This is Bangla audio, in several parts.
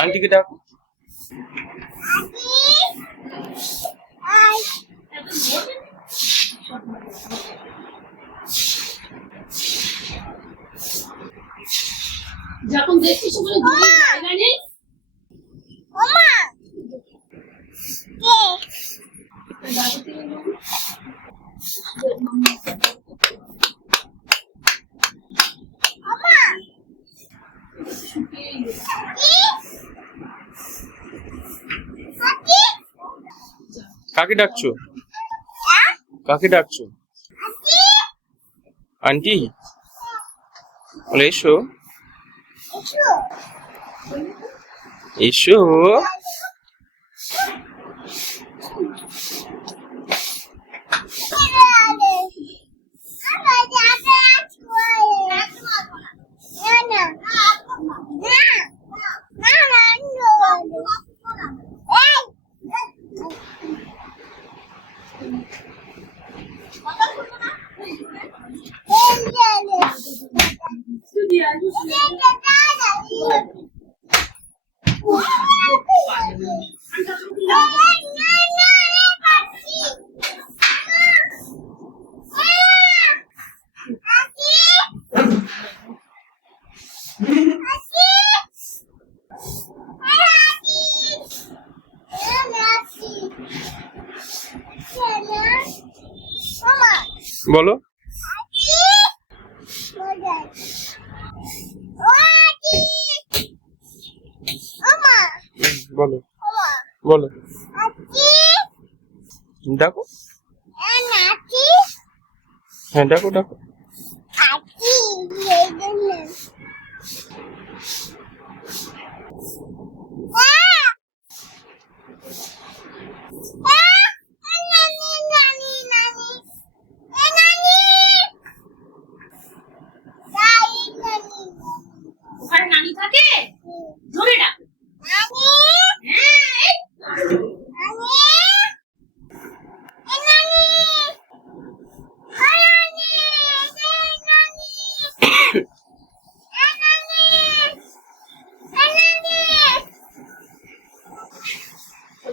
আন্টিকে ডাকো। যখন দেখছিস জায়গা নেই কাকে ডাকছো? কাকে ডাকছো? আন্টি বলে এসো এসো। বলো বলো বলো ডাকো। হ্যাঁ ডাকো ডাকো। ওখানে নানি থাকে ধরে ডাক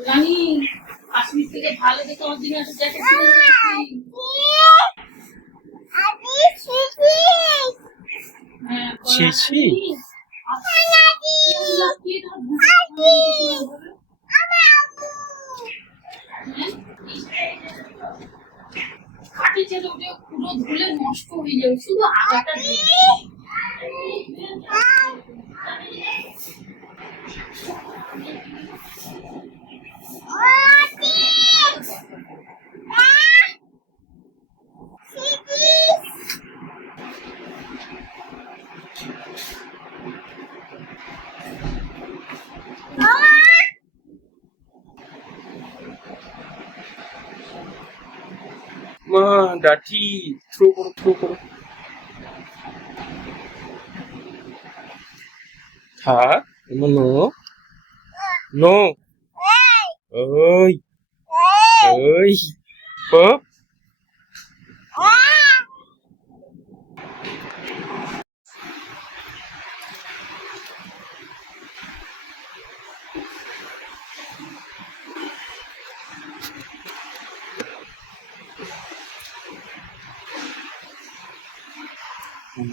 রানী কাশ্মীর থেকে ভালো দেখে আমার দিনে আসে জ্যাকেট কিনে ছিছি খাটি ছেলে ওটা পুরো ধুলে নষ্ট হয়ে যাবে শুধু আগাটা মা ডাটি থ্রো করো থ্রো করো। থাক নো নো ওই ওই ও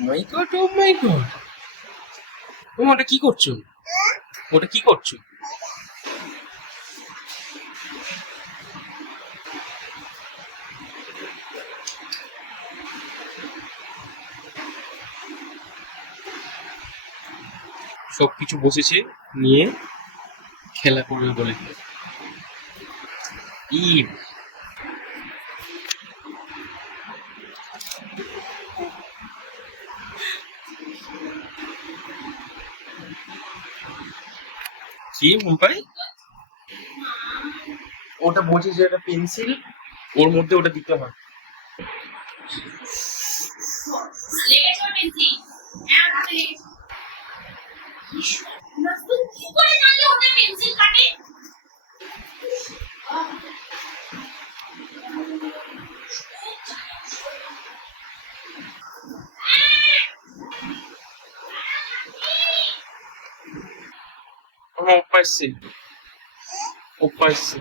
my god O my god. ওটা কি করছো? ওটা কি করছো? সবকিছু বসেছে নিয়ে খেলা করবে বলে ঈদ কি মুম্বাই ওটা বলছে যে একটা পেন্সিল ওর মধ্যে ওটা দিতে হয়। লেগেছে পেন্সিল হ্যাঁ হাতে লেগেছে নাসু কি করে জানলে ওটা পেন্সিল কাটে ওপ্পা এসছে, ওপ্পা এসছে।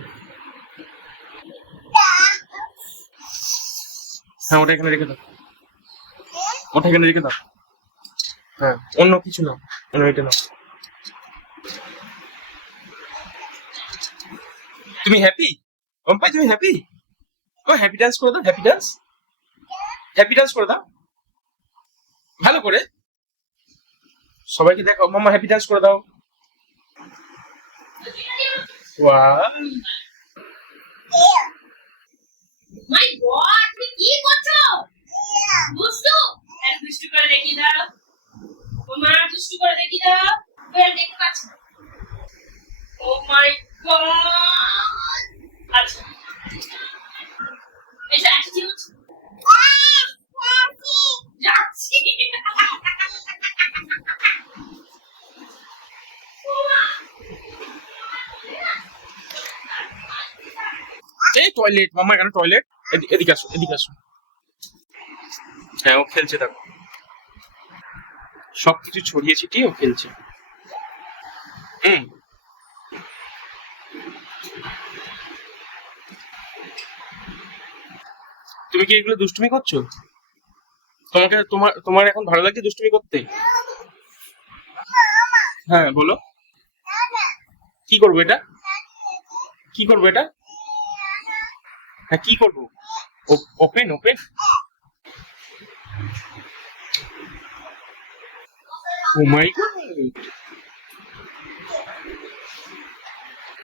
হ্যাঁ ওটা এখানে রেখে দাও, ওটা এখানে রেখে দাও। হ্যাঁ অন্য কিছু না, অন্য এটা না। তুমি হ্যাপি পম্পাই, তুমি হ্যাপি? ও হ্যাপি ডান্স করে দাও, হ্যাপি ডান্স, হ্যাপি ডান্স করে দাও ভালো করে। সবাইকে দেখো মাম্মা হ্যাপি ডান্স করে দাও। ওয়াও, মাই গড, তুমি কি করছো? দুষ্টু, আর দুষ্টু করে দেখি দাও। মা দুষ্টু করে দেখি দাও। বের দেখতে পাচ্ছি না। ও মাই গড। আচ্ছা, এটা অ্যাটিটিউড। যাচ্ছি। এই টয়লেট মাম্মা, এখানে টয়লেট। এদিকে আসো, এদিকে আসো। হ্যাঁ ও খেলছে দেখো, সবকিছু ছড়িয়ে ছিটিয়ে ও খেলছে। হুম। তুমি কি এগুলো দুষ্টুমি করছো? তোমাকে তোমার তোমার এখন ভালো লাগছে দুষ্টুমি করতে? হ্যাঁ বলো, কি করবো এটা, কি করবো এটা? হ্যাঁ কি করবো? Open open. Oh my god,